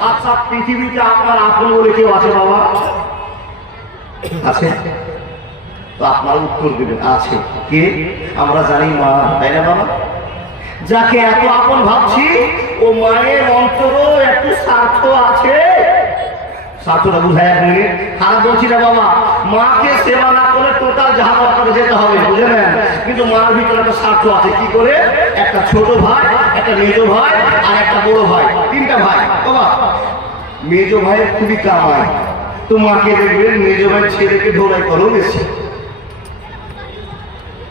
আচ্ছা পৃথিবীতে আপনার আপন বলে কেউ আছে বাবা? আছে। উত্তর দেবেন, আছে। কে? আমরা জানি মা, তাই না বাবা? যাকে এত আপন ভাবছি, ও মায়ের অন্তর একটু স্বার্থ আছে। স্বার্থটা বুঝায় এক খারাপ বলছি না বাবা, মাকে সেবা না করে টোটাল জাহাজ আপনাকে যেতে হবে বুঝে নেন কিন্তু মার ভিতরে একটা স্বার্থ আছে। কি করে? একটা ছোট ভাই, একটা মেজ ভাই আর একটা বড় ভাই। তিনটা ভাই। বাবা, মেজ ভাইয়ের খুবই কামাই। তো মাকে দেখবেন, মেজ ভাই ছেলেকে ঢোলাই করো বেশি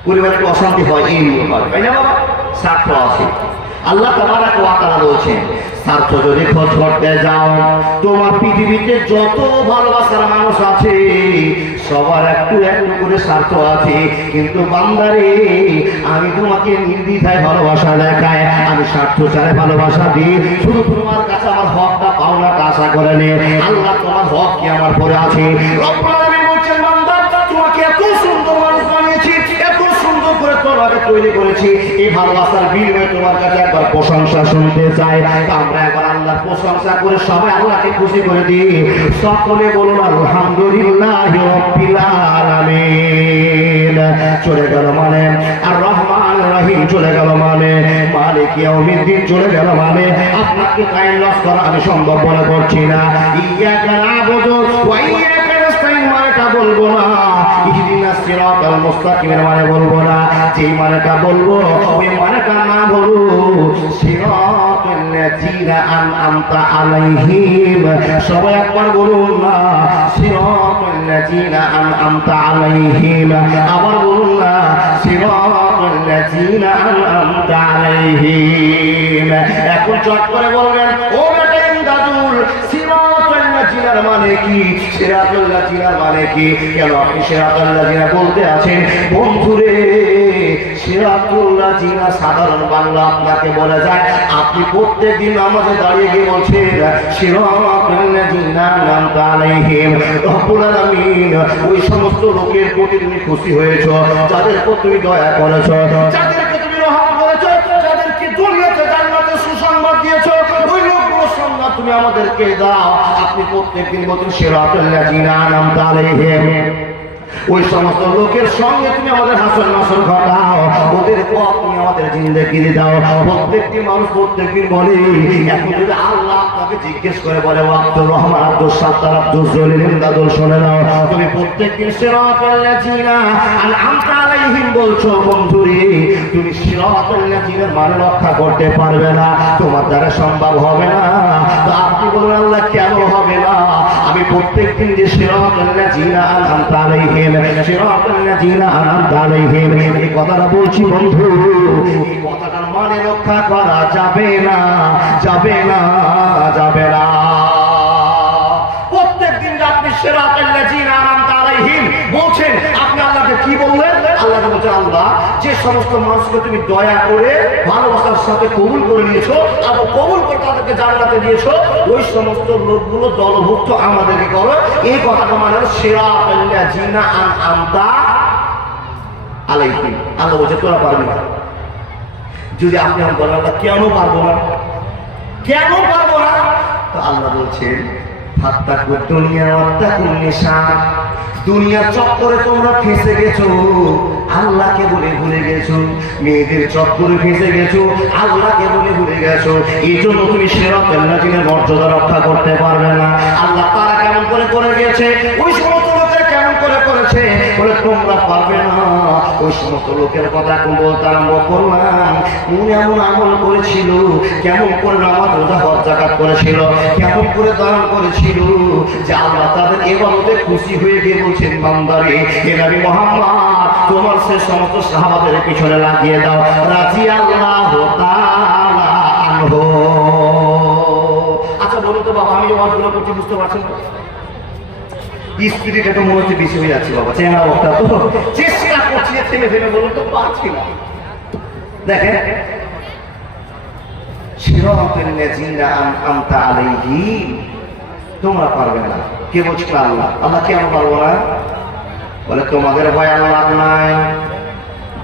পরিবারে অশান্তি হয়, এই নিয়ে তাই না বাবা? স্বার্থ আছে। আল্লাহ তোমার এক ওয়াতারা বলছেন স্বার্থ যদি খোঁজ করতে যাও, তোমার পৃথিবীতে যত ভালোবাসার মানুষ আছে, সবার একটু একটু করে স্বার্থ আছে। কিন্তু বান্দারে, আমি তোমাকে নির্দ্বিধায় ভালোবাসা দেখায়, আমি স্বার্থ ছাড়ে ভালোবাসা দিই শুধু তোমার কাছে আমার হকটা পাওনাটা আশা করে নে। আল্লাহ তোমার হক কি আমার পরে আছে? তোমাকে তৈরি করেছি। এই ভালোবাসার বিনিময়ে তোমার কাছে একবার প্রশংসা শুনতে চাই। আমরা একবার আল্লাহর প্রশংসা করে সবাই আল্লাহকে খুশি করে দিই। সকলে বলুন, আলহামদুলিল্লাহ চলে গেল মানে। আর রহমান রহিম চলে গেল মানে। মালিক ইয়াউমিদ্দিন চলে গেল মানে। আপনাকে কাইন লস করা আমি সম্ভব মনে করছি না। ইয়াকা নাবুদু মানেটা বলব না। সিরাতাল মুস্তাকিমের মানে বলব না, যেই মানেটা বলব ওই মানেটা না বলব সিরাতাল লাযিনা আনআমতা আলাইহিম। সবাই একবার বলুন না, সিরাতাল লাযিনা আনআমতা আলাইহিম। আবার বলুন না, সিরাতাল লাযিনা আনআমতা আলাইহিম। এখন চট করে বলবেন, ও জিনার মানে কি? সিরাতুল্লাহ জিনার মানে কি? কেন আপনি সিরাতুল্লাহ জিনা বলতে আছেন? বন্ধুরে সিরাতুল্লাহ জিনা সাধারণ বাংলা আপনাকে বলে যায়, আপনি প্রত্যেকদিন নামাজে দাঁড়িয়ে গিয়ে বলছেন সিরাতুল্লাহ জিনা নাম আলাইহিম রব্বুল আলামিন। ওই সমস্ত লোকের প্রতি তুমি খুশি হয়েছো, যাদের প্রতি তুমি দয়া করেছ যাদেরকে তুমি আমাদেরকে দাও। আপনি প্রত্যেকদিন বলছেন সিরাতুল্লাহ জিনা নাম আলাইহিম। ওই সমস্ত লোকের সঙ্গে তুমি আমাদের হাসন নাসন ঘটাও। ওদের পথ তুমি আমাদের জিন্দগি দাও। প্রত্যেকটি মানুষ প্রত্যেকদিন বলে, এখন যদি আল্লাহ আপনাকে জিজ্ঞেস করে বলে আব্দুর রহমান আব্দুল সাত্তার আব্দুল জলিল শুনে তুমি প্রত্যেকদিন বলছো, বন্ধুরে। তুমি মানে রক্ষা করতে পারবে না। তোমার দ্বারা সম্ভব হবে না। তো আপনি বলুন, আল্লাহ আমি প্রত্যেকদিন যে সিরাতাল্লাযিনা আনআমতা আলাইহিম সিরাতাল্লাযিনা বলছি বন্ধু মানে রক্ষা করা যাবে না যাবে না যাবে না। প্রত্যেকদিন আনআমতা আলাইহিম বলছেন, আপনি আল্লাহকে কি বললেন? আল্লাহকে বলছেন, আল্লাহ, যে সমস্ত মানুষকে তুমি দয়া করে ভালোবাসার সাথে কবুল করে নিয়েছো এবং কবুল তাদেরকে ওই সমস্ত লোকগুলো দলভুক্ত আমাদেরকে করো। এই কথাটা মানে হলো সিরাতাল্লাযিনা আনআমতা আলাইহিম। আল্লাহ বলছে, তোরা পারবি না। যদি আপনি বলেন, আল্লাহ, কেন পারব না? কেন পারব না? তো আল্লাহ বলছেন নিশা দুনিয়ার চক্করে তোমরা ফেসে গেছো। আল্লাহকে বলে ভুলে গেছো। মেয়েদের চক্করে ফেসে গেছো। আল্লাহকে বলে ভুলে গেছো। এই জন্য তুমি সেরকম মর্যাদা রক্ষা করতে পারবে না। আল্লাহ তারা কেমন করে করে গেছে? ওই কেমন করেছে বলে তোমরা পারবে না। ওই সমস্ত লোকের কথা বলতে আরম্ভ করলাম। উনি এমন আমল করেছিল, কেমন করে নামাজ রোজা হজ জাকাত করেছিল, কেমন করে দান করেছিল যে আল্লাহ তাদের এবারতে খুশি হয়ে গিয়ে বলছেন, বান্দারে, হে নবী মোহাম্মদ, তোমার সে সমস্ত সাহাবাদের পিছনে লাগিয়ে দাও। রাজি আল্লাহ আনহু। আচ্ছা বলুন তো বাবা, আমি যে ওয়াজগুলো করছি, বুঝতে পারছেন? স্পিরিট একটু মনে হচ্ছে বেশি হয়ে যাচ্ছে বাবা। বক্তা তো। চেষ্টা থেমে থেমে বলুন তো না। তোমরা পারবে না। কে বলছে আল্লাহ? আল্লাহ কেন পারব না? বলে, তোমাদের ভয় আল্লাহ নাই।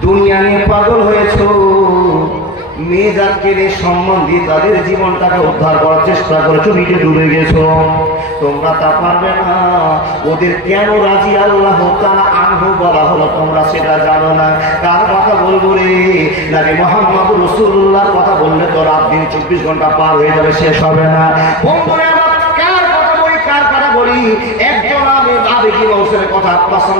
দুনিয়া নিয়ে পাগল হয়েছো। মেয়ে জাতকে সম্মান দিয়ে তাদের জীবনটাকে উদ্ধার করার চেষ্টা করেছ নিজে ডুবে গেছো। তোমরা তা পারবে না। ওদের কেন রাজি আল্লাহ আনহু বলা হলো, তোমরা সেটা জানো না। কার কথা বলব রে? নাকি মোহাম্মদ রসুল্লাহর কথা বললে তো রাত দিন চব্বিশ ঘণ্টা পার হয়ে যাবে, শেষ হবে না। বন্ধুরা আমার কার কথা বলি কার কথা বলি একজন আমি আবেগী বংশের কথা আপনার সামনে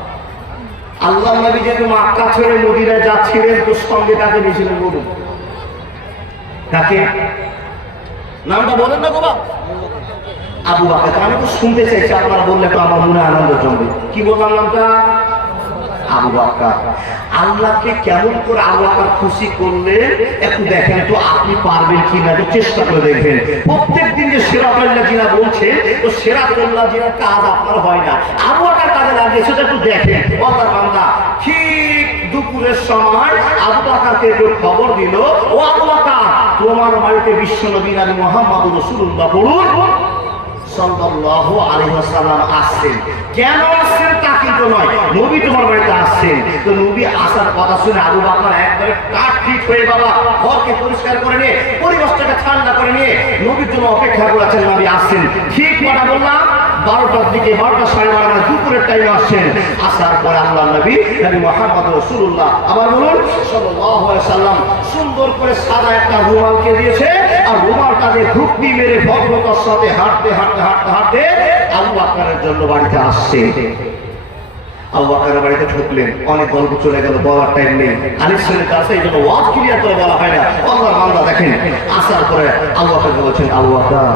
আল্লাহ নবী যেহেতু মাক্কা ছেড়ে মদিনায় যাচ্ছিলেন, তো সঙ্গে কাকে নিয়েছিলেন বলুন কাকে? নামটা বলেন না বাবা। আবু আমি তো শুনতে চাইছি, আপনারা বললে তো আমার মনে আনন্দ কি বললাম নামটা? আবু আল্লাহকে কেমন করে আল্লাহকে খুশি করলে, একটু দেখেন তো আপনি পারবেন কি না চেষ্টা করে দেখবেন প্রত্যেক দিন যে সেরা পাল্লা জিনা বলছে, তো সেরা পাল্লা জিনার কাজ আপনার হয় না। আবু কাজে লাগিয়ে সেটা একটু ঠিক দুপুরের সময় খবর দিল, ও তোমার বাড়িতে বিশ্ব নবী নবী মোহাম্মদ কেন আসছেন নয়, নবী তোমার বাড়িতে আসছেন। তো নবী আসার কথা শুনে ঠিক বাবা পরিষ্কার করে নিয়ে ঠান্ডা করে নিয়ে নবীর জন্য অপেক্ষা করেছেন, নবী আসছেন। ঠিক কথা বললাম? বারোটার দিকে বারোটা সাড়ে বারোটা দুপুরের টাইম আসছেন। আসার পরে আল্লাহ নবী নবী মোহাম্মদ রসুল্লাহ আবার বলুন সাল্লাম সুন্দর করে সাদা একটা রুমালকে দিয়েছে, আর রুমালটাকে ঘুপনি মেরে ভদ্রতার সাথে হাঁটতে হাঁটতে হাঁটতে হাঁটতে আলু বাকরের জন্য বাড়িতে আসছে বাকরের বাড়িতে ঢুকলেন, অনেক গল্প চলে গেল, বলার টাইম নেই। আলিফ ছেলের কাছে ওয়াজ ক্লিয়ার করে বলা হয় না। আল্লাহ বান্দা দেখেন, আসার পরে বাকরকে বলছেন বাকর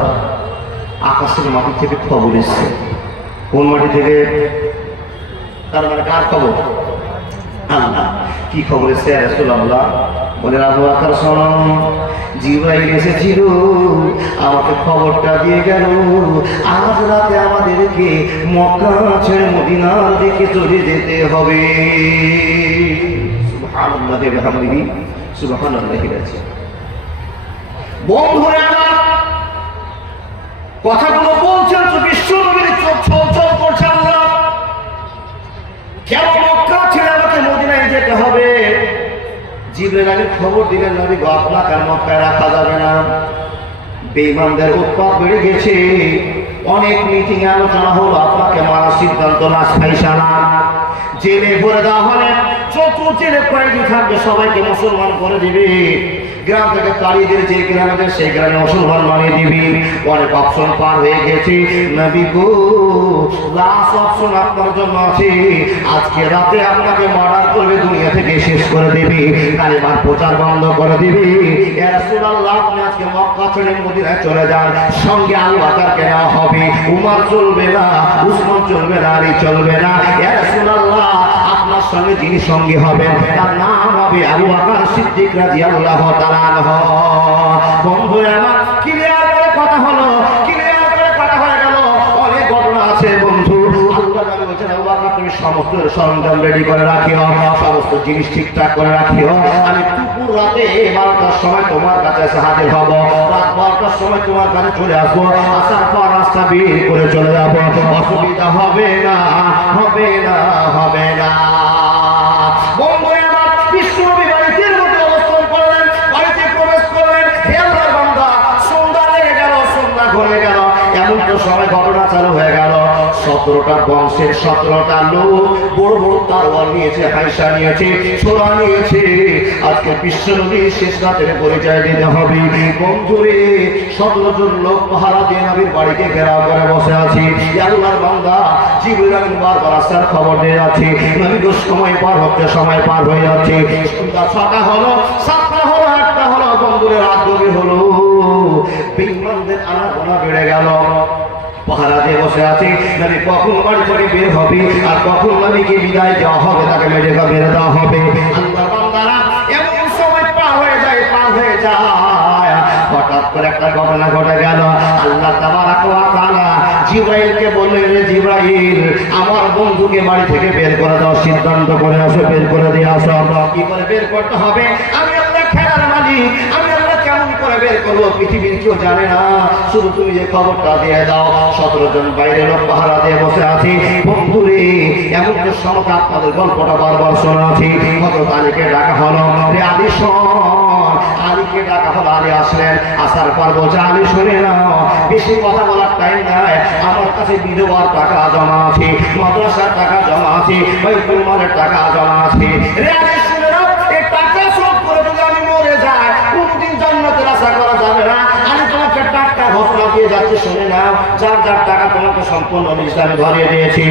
আকাশের মাটি থেকে খবর এসছে কোন মাটি থেকে? তার মানে কার খবর আল্লাহ। কি খবর এসছে রাসূলুল্লাহ? বলে আবু বকর শোনো, জিব্রাইল এসেছিল, আমাকে খবরটা দিয়ে গেল। আজ রাতে আমাদেরকে মক্কা ছেড়ে মদিনার দিকে চলে যেতে হবে। সুবহানাল্লাহ ওয়া বিহামদিহি সুবহানাল্লাহি আছে বন্ধুরা আমার কথাগুলো বলছেন তো বিশ্ব নবীর চোখ করছে আল্লাহ। কেন মক্কা ছেড়ে আমাকে মদিনায় যেতে হবে? জিবরাইল আগে খবর দিলেন, নবী গো, আপনাকে মক্কায় রাখা যাবে না। বেঈমানদের উৎপাত বেড়ে গেছে। অনেক মিটিং আলোচনা হলো, আপনাকে মারা সিদ্ধান্ত না ফাইসালা জেলে ভরে দেওয়া হলে যত জেলে কয়েদি থাকবে সবাইকে মুসলমান করে দিবে। গ্রাম থেকে কালীদের যে গ্রাম আছে, সেই গ্রামে মুসলমান বানিয়ে দিবি। অনেক অপশন পার হয়ে গেছে। নবী গো লাস্ট উমর চলবে না, উসমান চলবে না, আলী চলবে না। আপনার সঙ্গে যিনি সঙ্গী হবেন, তার নাম হবে আবু বকর সিদ্দিক রাদিয়াল্লাহু তাআলা বন্ধু আমার ক্লিয়ার করে কথা হলো ক্লিয়ার করে কথা হয়ে গেল অনেক ঘটনা আছে বন্ধু আল্লাহ নবী বলছেন আবু বকর তুমি সমস্ত সরঞ্জাম রেডি করে রাখিও, সমস্ত জিনিস ঠিকঠাক করে রাখিও। আমি দুপুর রাতে বারোটার সময় তোমার কাছে এসে হাজির হব। রাত বারোটার সময় তোমার কাছে চলে আসব। আসার পর রাস্তা বের করে চলে যাব। অসুবিধা হবে না হবে না হবে না। সতেরোটা বংশের সতেরোটা লোক বড় বড় তারওয়াল নিয়েছে, হাইসা নিয়েছে ছোড়া নিয়েছে। আজকে বিশ্ব নদীর শেষ রাতের পরিচয় দিতে হবে। বন্ধুরে সতেরো জন লোক পাহারা দিয়ে নবীর বাড়িকে ঘেরাও করে বসে আছি। আল্লাহর বান্দা জিবুল আমিন বারবার আসার খবর দিয়ে যাচ্ছে। নবী সময় পার হচ্ছে সময় পার হয়ে যাচ্ছে। ছটা হলো, সাতটা হলো, আটটা হলো বন্ধুরে রাত হলো। বেঈমানদের আনাগোনা বেড়ে গেল। পাহারা দিয়ে বসে আছে। নবী কখন বাড়ি থেকে বের হবে আর কখন নবীকে বিদায় দেওয়া হবে, তাকে মেরে মেরে দেওয়া হবে। আল্লাহ করে আমার বাড়ি থেকে বের করে দাও, সিদ্ধান্ত করে আসো, বের করে দিয়ে আসো। কি করে বের করতে হবে? আমি আল্লাহ খেলার মালিক করে বের করব, পৃথিবীর কেউ জানে না। শুধু তুমি যে খবরটা দিয়ে দাও, সতেরো জন বাইরে লোক পাহারা দিয়ে বসে আছি। বন্ধুরে, এমন সময় আপনাদের গল্পটা বারবার শোনা। ডাকা হলো বেশি কথা বলার টাইম নাই। আমার কাছে বিধবার টাকা জমা আছে টাকা জমা আছে, বাইতুল মালের টাকা জমা আছে শুনে না এই টাকা শোধ করে যদি আমি মরে যাই কোনদিন জান্নাতের আশা করা যাবে না আমি তোমাকে টাকা ঘটনা দিয়ে যাচ্ছি শুনে নাও যার যার টাকা তোমাকে সম্পূর্ণ ইসলামে ধরিয়ে দিয়েছি।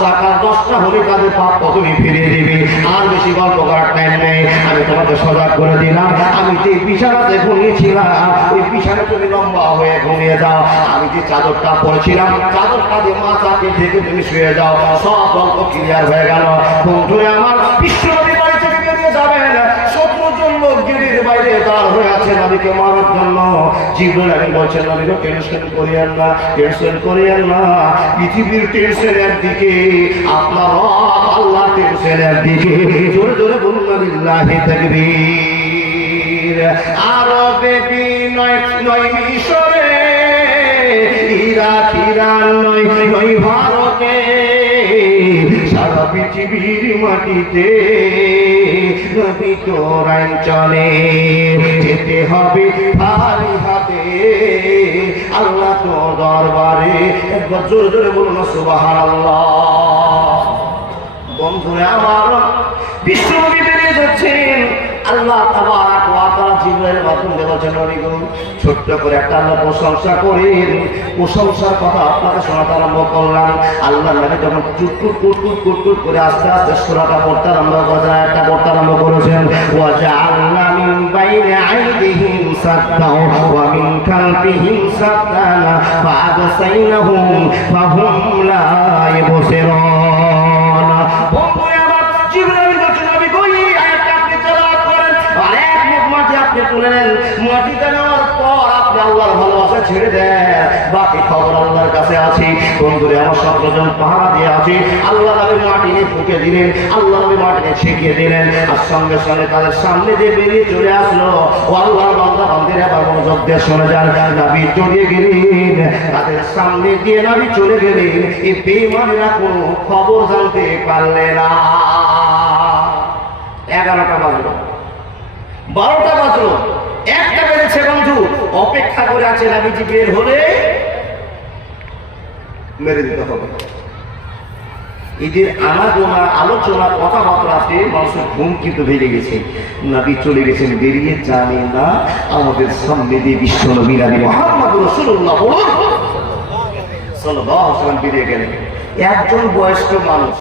সকাল দশটা হলে তাদের পাপ তুমি ফিরিয়ে দিবি। আর বেশি গল্প করার টাইম নেই। আমি তোমাকে সজাগ করে দিলাম। আমি যে বিছানাতে ঘুমিয়েছিলাম, ওই বিছানা তুমি লম্বা হয়ে ঘুমিয়ে যাও। আমি যে চাদরটা পরেছিলাম, চাদরটা দিয়ে মাথাকে ঢেকে তুমি শুয়ে যাও। সব গল্প ক্লিয়ার হয়ে গেল। বন্ধু আমার বিশ্বনবী বাড়ি থেকে বেরিয়ে যাবেন সতেরো গিরির বাইরে দাঁড় হয়ে আছে নবীকে মারার জন্য। আমি বলছেন টেনশন না টেনশন না। পৃথিবীর টেনশন একদিকে, আপনার আল্লাহ টেনশন একদিকে। জোরে জোরে বলুন, আলিল্লাহি তাকবীর। আরবে বিনয় নয় মিশরে ইরাক ইরান নয় নয় ভারতে। সারা পৃথিবীর মাটিতে নবী চলে। যেতে হবে ভারী হাতে। আল্লাহ তো দরবারে একবার জোরে জোরে বলুন সুবাহার আল্লাহ বন্ধুরা আমার, বিশ্বনবী বেরিয়ে যাচ্ছেন। আল্লাহ তাআলা ছোট্ট করে একটা আল্লাহ প্রশংসা করেন প্রশংসার কথা আপনাকে শোনাতে আরম্ভ করলাম। আল্লাহ নবী যখন চুটকুট কুটকুট করে আস্তে আস্তে সূরাটা পড়তে আরম্ভ করে একটা পড়তে আরম্ভ করেছেন। ওয়া জাআলনা মিন বাইনি আইদিহিম সাদ্দাও ওয়া মিন খালফিহিম সাদ্দান ফাআগসাইনাহুম ফাহুম লা ইবসিরুন। বন্ধু আমার আপনি তুলে নেন মাটিতে নেওয়ার পর আপনি আল্লাহর ভালোবাসা ছেড়ে দেন। বাকি খবর আল্লাহর কাছে আছে। বন্ধুরে, আমার সতেরোজন পাহারা দিয়ে আছে। আল্লাহ নবী মাটি নিয়ে ফুকে দিলেন, আল্লাহ নবী মাটি নিয়ে ছেঁকিয়ে দিলেন। আর সঙ্গে সঙ্গে তাদের সামনে দিয়ে বেরিয়ে চলে আসলো। ও আল্লাহর বান্দা, বান্দির এবার মনোযোগ দিয়ে শোনা যান। নবী চলে গেলেন। তাদের সামনে দিয়ে নবী চলে গেলেন। এই বেমানেরা কোনো খবর জানতে পারলে না। এগারোটা বাজলো। বারোটা বাজলো। একটা বেজেছে বন্ধু, অপেক্ষা করে আছে নাবিজি বের হলে মেরে দিতে হবে। এদের আনাগোনা, আলোচনা, কথাবার্তাতে মানুষের ঘুম কিন্তু ভেঙে গেছে। নাবি চলে গেছেন, বেরিয়ে জানে না আমাদের সামনে দিয়ে বিশ্ব নবী নাবি মোহাম্মদ রসুল্লাহ বেরিয়ে গেলেন। একজন বয়স্ক মানুষ